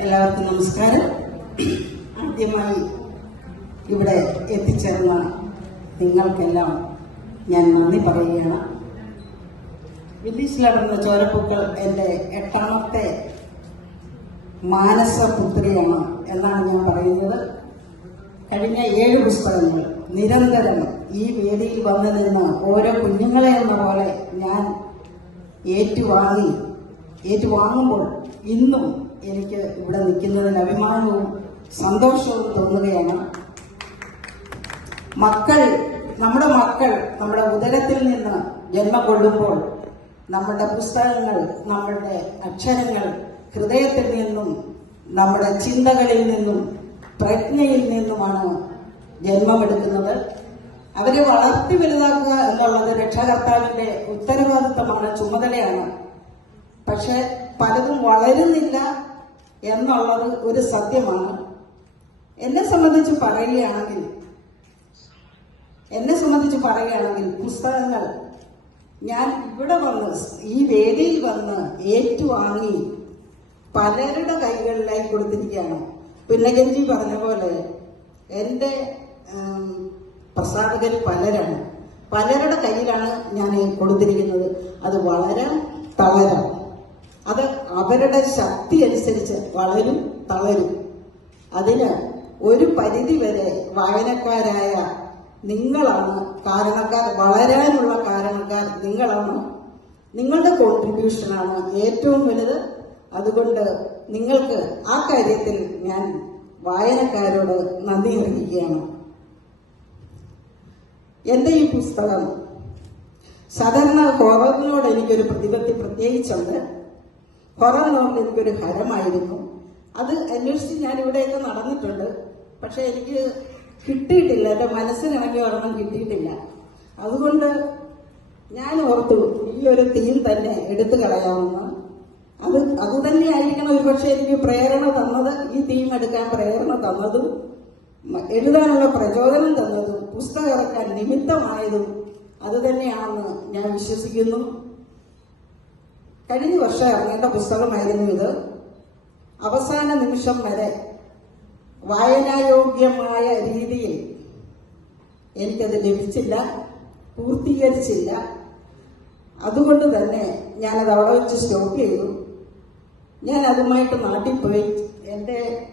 എല്ലാവർക്കും നമസ്കാരം. ആദ്യമായി ഇവിടെ എത്തിച്ചേർന്ന നിങ്ങൾക്കെല്ലാം ഞാൻ നന്ദി പറയുകയാണ്. നടന്ന ചോരപ്പൂക്കൾ എന്റെ എട്ടാമത്തെ മാനസപുത്രിയാണ് എന്നാണ് ഞാൻ പറയുന്നത്. കഴിഞ്ഞ ഏഴ് പുസ്തകങ്ങൾ നിരന്തരം ഈ വേദിയിൽ വന്നു നിന്ന് ഓരോ കുഞ്ഞുങ്ങളെ എന്ന പോലെ ഞാൻ ഏറ്റുവാങ്ങി. ഏറ്റുവാങ്ങുമ്പോൾ ഇന്നും എനിക്ക് ഇവിടെ നിൽക്കുന്നതിൽ അഭിമാനവും സന്തോഷവും തോന്നുകയാണ്. മക്കൾ നമ്മുടെ മക്കൾ നമ്മുടെ ഉദരത്തിൽ നിന്ന് ജന്മം കൊള്ളുമ്പോൾ നമ്മുടെ പുസ്തകങ്ങൾ നമ്മളുടെ അക്ഷരങ്ങൾ ഹൃദയത്തിൽ നിന്നും നമ്മുടെ ചിന്തകളിൽ നിന്നും പ്രജ്ഞയിൽ നിന്നുമാണ് ജന്മമെടുക്കുന്നത്. അവരെ വളർത്തി വലുതാക്കുക എന്നുള്ളത് രക്ഷാകർത്താവിന്റെ ഉത്തരവാദിത്തമാണ് ചുമതലയാണ്. പക്ഷെ പലതും വളരുന്നില്ല എന്നുള്ളത് ഒരു സത്യമാണ്. എന്നെ സംബന്ധിച്ച് പറയുകയാണെങ്കിൽ എന്നെ സംബന്ധിച്ച് പറയുകയാണെങ്കിൽ പുസ്തകങ്ങൾ ഞാൻ ഇവിടെ വന്ന് ഈ വേദിയിൽ വന്ന് ഏറ്റുവാങ്ങി പലരുടെ കൈകളിലായി കൊടുത്തിരിക്കുകയാണ്. പിന്നഗഞ്ചി പറഞ്ഞ പോലെ എന്റെ പ്രസാധകർ പലരാണ്. പലരുടെ കയ്യിലാണ് ഞാൻ കൊടുത്തിരിക്കുന്നത്. അത് വളരെ തളരാം. അത് അവരുടെ ശക്തി അനുസരിച്ച് വളരും തളരും. അതിന് ഒരു പരിധി വരെ വായനക്കാരായ നിങ്ങളാണ് കാരണക്കാർ വളരാനുള്ള കാരണക്കാർ നിങ്ങളാണ്. നിങ്ങളുടെ കോൺട്രിബ്യൂഷനാണ് ഏറ്റവും വലുത്. അതുകൊണ്ട് നിങ്ങൾക്ക് ആ കാര്യത്തിൽ ഞാൻ വായനക്കാരോട് നന്ദി അറിയിക്കുകയാണ്. എന്റെ ഈ പുസ്തകം സാധാരണ ഹൊററിനോട് എനിക്കൊരു പ്രതിപത്തി പ്രത്യേകിച്ചുണ്ട്. ഹൊറർ നോവൽ എനിക്കൊരു ഹരമായിരുന്നു. അത് അന്വേഷിച്ച് ഞാൻ ഇവിടെയൊക്കെ നടന്നിട്ടുണ്ട്. പക്ഷെ എനിക്ക് കിട്ടിയിട്ടില്ല. എന്റെ മനസ്സിനിണങ്ങി ഒരെണ്ണം കിട്ടിയിട്ടില്ല. അതുകൊണ്ട് ഞാൻ ഓർത്തു ഈ ഒരു തീം തന്നെ എടുത്തു കളയാമെന്ന്. അത് അത് ഒരു പക്ഷെ എനിക്ക് പ്രേരണ തന്നത് ഈ തീം എടുക്കാൻ പ്രേരണ തന്നതും എഴുതാനുള്ള പ്രചോദനം തന്നതും പുസ്തകം ഇറക്കാൻ നിമിത്തമായതും അത് തന്നെയാണെന്ന് ഞാൻ വിശ്വസിക്കുന്നു. കഴിഞ്ഞ വർഷം ഇറങ്ങേണ്ട പുസ്തകമായിരുന്നു ഇത്. അവസാന നിമിഷം വരെ വായനായോഗ്യമായ രീതിയിൽ എനിക്കത് ലഭിച്ചില്ല പൂർത്തീകരിച്ചില്ല. അതുകൊണ്ട് തന്നെ ഞാനത് അവിടെ വെച്ച് സ്റ്റോപ്പ് ചെയ്തു. ഞാൻ അതുമായിട്ട് നാട്ടിൽ പോയി. എന്റെ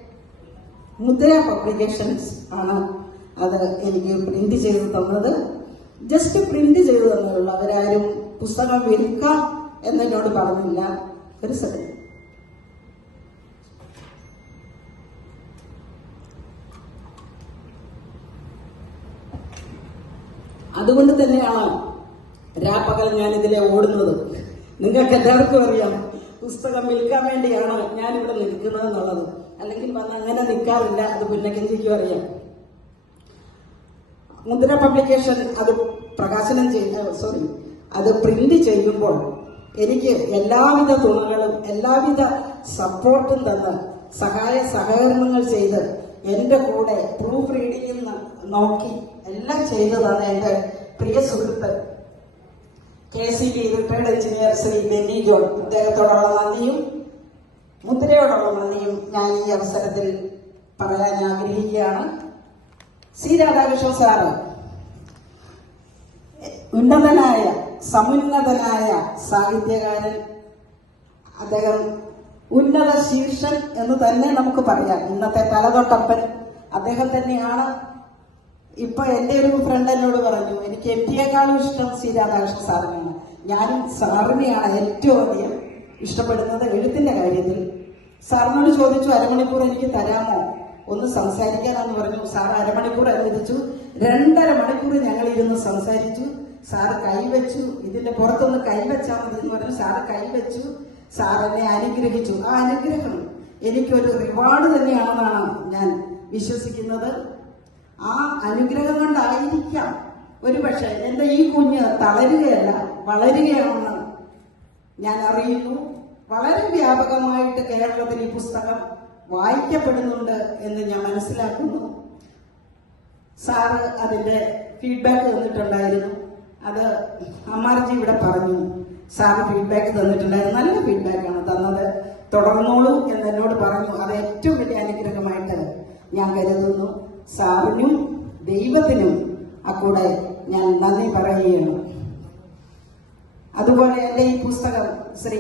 മുദ്ര പബ്ലിക്കേഷൻസ് ആണ് അത് എനിക്ക് പ്രിന്റ് ചെയ്ത് തന്നത്. ജസ്റ്റ് പ്രിന്റ് ചെയ്ത് തന്നതുള്ളൂ അവരാരും പുസ്തകം വിൽക്കാം എന്നോട് പറഞ്ഞില്ല. ഒരു സെക്കൻഡ് അതുകൊണ്ട് തന്നെയാണ് രാപ്പകൽ ഞാൻ ഇതിലെ ഓടുന്നത്. നിങ്ങൾക്ക് എല്ലാവർക്കും അറിയാം പുസ്തകം വിൽക്കാൻ വേണ്ടിയാണ് ഞാൻ ഇവിടെ നിൽക്കുന്നത് എന്നുള്ളത്. അല്ലെങ്കിൽ വന്ന് അങ്ങനെ നിൽക്കാറില്ല അത് പുന്നക്കഞ്ചിക്കും അറിയാം. മുദ്ര പബ്ലിക്കേഷൻ അത് പ്രകാശനം ചെയ്യുന്ന സോറി അത് പ്രിന്റ് ചെയ്യുമ്പോൾ എനിക്ക് എല്ലാവിധ തുണകളും എല്ലാവിധ സപ്പോർട്ടും തന്ന് സഹായ സഹകരണങ്ങൾ ചെയ്ത് എന്റെ കൂടെ പ്രൂഫ് റീഡിങ്ങിൽ നോക്കി എല്ലാം ചെയ്തതാണ് എന്റെ പ്രിയ സുഹൃത്ത്. K C B retired engineer Shri Benny John. അദ്ദേഹത്തോടുള്ള നന്ദിയും മുദ്രയോടുള്ള നന്ദിയും ഞാൻ ഈ അവസരത്തിൽ പറയാൻ ആഗ്രഹിക്കുകയാണ്. സി രാധാകൃഷ്ണൻ സാറ് ഉന്നതനായ സമുന്നതനായ സാഹിത്യകാരൻ അദ്ദേഹം ഉന്നത ശീർഷൻ എന്ന് തന്നെ നമുക്ക് പറയാം. ഇന്നത്തെ തലതൊട്ടപ്പൻ അദ്ദേഹം തന്നെയാണ്. ഇപ്പൊ എന്റെ ഒരു ഫ്രണ്ട് എന്നോട് പറഞ്ഞു എനിക്ക് എം ടിയേക്കാളും ഇഷ്ടം സി രാധാകൃഷ്ണൻ സാറിനെയാണ്. ഞാനും സാറിനെയാണ് ഏറ്റവും അധികം ഇഷ്ടപ്പെടുന്നത് എഴുത്തിന്റെ കാര്യത്തിൽ. സാറിനോട് ചോദിച്ചു അരമണിക്കൂർ എനിക്ക് തരാമോ? ഒന്ന് സംസാരിക്കാനാന്ന് പറഞ്ഞു. സാർ അരമണിക്കൂർ അനുവദിച്ചു. രണ്ടര മണിക്കൂർ ഞങ്ങൾ ഇരുന്ന് സംസാരിച്ചു. സാർ കൈവച്ചു ഇതിന്റെ പുറത്തൊന്ന് കൈവച്ചാൽ മതി എന്ന് പറഞ്ഞു. സാർ കൈവച്ചു സാർ എന്നെ അനുഗ്രഹിച്ചു. ആ അനുഗ്രഹം എനിക്കൊരു റിവാർഡ് തന്നെയാണെന്നാണ് ഞാൻ വിശ്വസിക്കുന്നത്. ആ അനുഗ്രഹം കൊണ്ടായിരിക്കാം ഒരുപക്ഷെ എന്റെ ഈ കുഞ്ഞ് തളരുകയല്ല വളരുകയാണെന്ന് ഞാൻ അറിയുന്നു. വളരെ വ്യാപകമായിട്ട് കേരളത്തിൽ ഈ പുസ്തകം വായിക്കപ്പെടുന്നുണ്ട് എന്ന് ഞാൻ മനസ്സിലാക്കുന്നു. സാറ് അതിന്റെ ഫീഡ്ബാക്ക് തന്നിട്ടുണ്ടായിരുന്നു. അത് അമ്മാർജി ഇവിടെ പറഞ്ഞു. സാറ് ഫീഡ്ബാക്ക് തന്നിട്ടുണ്ടായിരുന്നു. നല്ല ഫീഡ്ബാക്കാണ് തന്നത്. തുടർന്നോളൂ എന്ന് എന്നോട് പറഞ്ഞു. അത് ഏറ്റവും വലിയ അനുഗ്രഹമായിട്ട് ഞാൻ കരുതുന്നു. സാറിനും ദൈവത്തിനും അക്കൂടെ ഞാൻ നന്ദി പറയുകയാണ്. അതുപോലെ എന്റെ ഈ പുസ്തകം ശ്രീ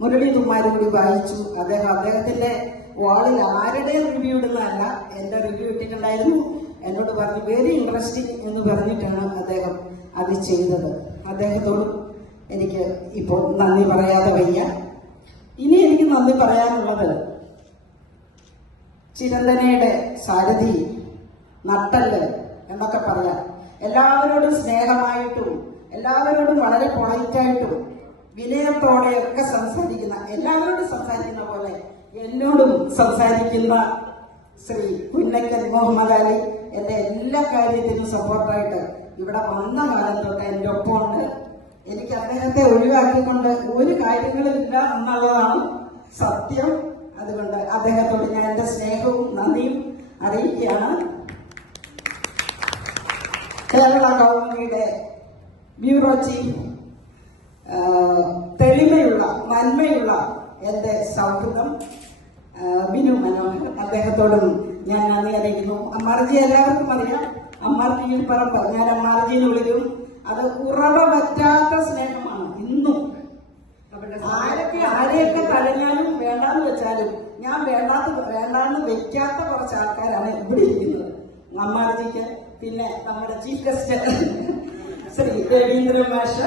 മുരളി തുമ്മാരി കൂടി വായിച്ചു. അദ്ദേഹം അദ്ദേഹത്തിന്റെ വാളിൽ ആരുടെയും റിവ്യൂ ഇടുന്നതല്ല എന്റെ റിവ്യൂ ഇട്ടിട്ടുണ്ടായിരുന്നു. എന്നോട് പറഞ്ഞു വെരി ഇൻട്രസ്റ്റിംഗ് എന്ന് പറഞ്ഞിട്ടാണ് അദ്ദേഹം അത് ചെയ്തത്. അദ്ദേഹത്തോടും എനിക്ക് ഇപ്പോൾ നന്ദി പറയാതെ വയ്യ. ഇനി എനിക്ക് നന്ദി പറയാനുള്ളത് ചിരന്തനയുടെ സാരഥി നട്ടൽ എന്നൊക്കെ പറയാം. എല്ലാവരോടും സ്നേഹമായിട്ടും എല്ലാവരോടും വളരെ പൊളൈറ്റായിട്ടും വിനയത്തോടെയൊക്കെ സംസാരിക്കുന്ന എല്ലാവരോടും സംസാരിക്കുന്ന പോലെ എന്നോടും സംസാരിക്കുന്ന ശ്രീ പുന്നക്കൽ മുഹമ്മദ് അലി എന്റെ എല്ലാ കാര്യത്തിനും സപ്പോർട്ടായിട്ട് ഇവിടെ വന്ന കാലം തൊട്ട് എന്റെ ഒപ്പമുണ്ട്. എനിക്ക് അദ്ദേഹത്തെ ഒഴിവാക്കിക്കൊണ്ട് ഒരു കാര്യങ്ങളും ഇല്ല എന്നുള്ളതാണ് സത്യം. അതുകൊണ്ട് അദ്ദേഹത്തോട് ഞാൻ എന്റെ സ്നേഹവും നന്ദിയും അറിയിക്കുകയാണ്. കേരള ഗവൺമെന്റിന്റെ ബ്യൂറോ ചീഫ് തെളിമയുള്ള നന്മയുള്ള എന്റെ സൗഹൃദം. ബിനു മനോഹർ അദ്ദേഹത്തോടും ഞാൻ നന്ദി അറിയിക്കുന്നു. അമ്മാർജി എല്ലാവർക്കും അറിയാം. അമ്മാർജിയിൽ പറമ്പ് ഞാൻ അമ്മാർജിയിൽ വിളിക്കും. അത് ഉറവ പറ്റാത്ത സ്നേഹമാണ് ഇന്നും. ആരൊക്കെ ആരെയൊക്കെ തഴഞ്ഞാലും വേണ്ടാന്ന് വെച്ചാലും ഞാൻ വേണ്ടാത്ത വേണ്ടാന്ന് വെക്കാത്ത കുറച്ച് ആൾക്കാരാണ് ഇവിടെ ഇരിക്കുന്നത്. അമ്മാർജിക്ക് പിന്നെ നമ്മുടെ ചീഫ് ഗസ്റ്റ് ശ്രീ രവീന്ദ്രൻ മാഷ്.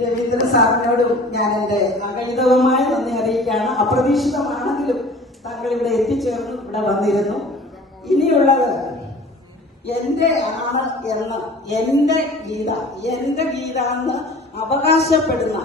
രവീന്ദ്രൻ സാറിനോടും ഞാൻ എന്റെ അഗണിതവുമായി നന്ദി അറിയിക്കുകയാണ്. ഇവിടെ എത്തിച്ചേർന്നു ഇവിടെ വന്നിരുന്നു. ഇനിയുള്ളത് എന്റെ ആണ് എന്ന് എന്റെ ഗീത എന്റെ ഗീത എന്ന് അവകാശപ്പെടുന്ന